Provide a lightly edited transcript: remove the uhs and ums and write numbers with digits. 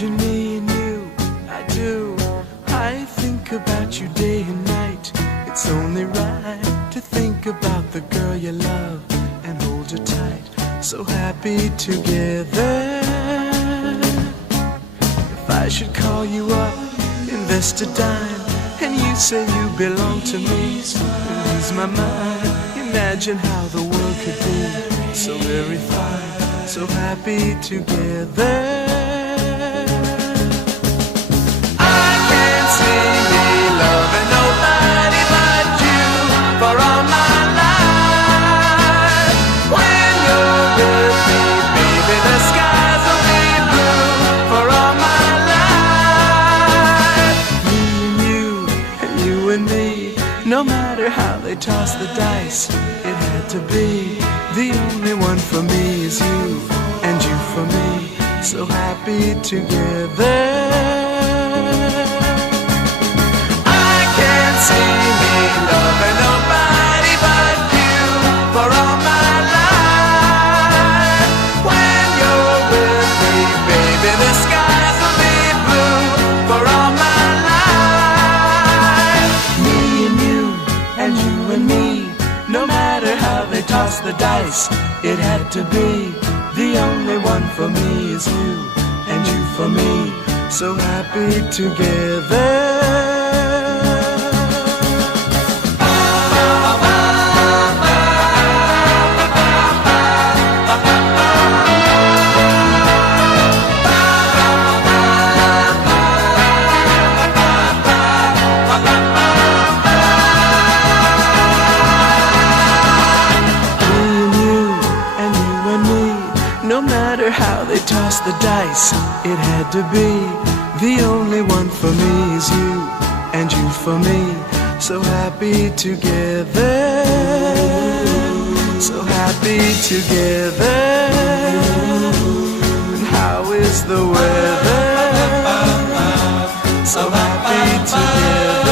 Imagine me and you, I do. I think about you day and night. It's only right to think about the girl you love and hold her tight. So happy together. If I should call you up, invest a dime, and you say you belong to me, lose my mind. Imagine how the world could be so very fine, so happy together. I can't see me loving nobody but you for all my life. When you're with me, baby, the skies will be blue for all my life. Me and you and me, no matter how they toss the dice, it had to be. The only one for me is you, and you for me, so happy together. I can't see me loving nobody but you for all my life. When you're with me, baby, the skies will be blue for all my life. Me and me, no matter how they toss the dice, it had to be. The only one for me is you, and you for me, so happy together. No matter how they toss the dice, it had to be. The only one for me is you, and you for me, so happy together. So happy together. And how is the weather? So happy together.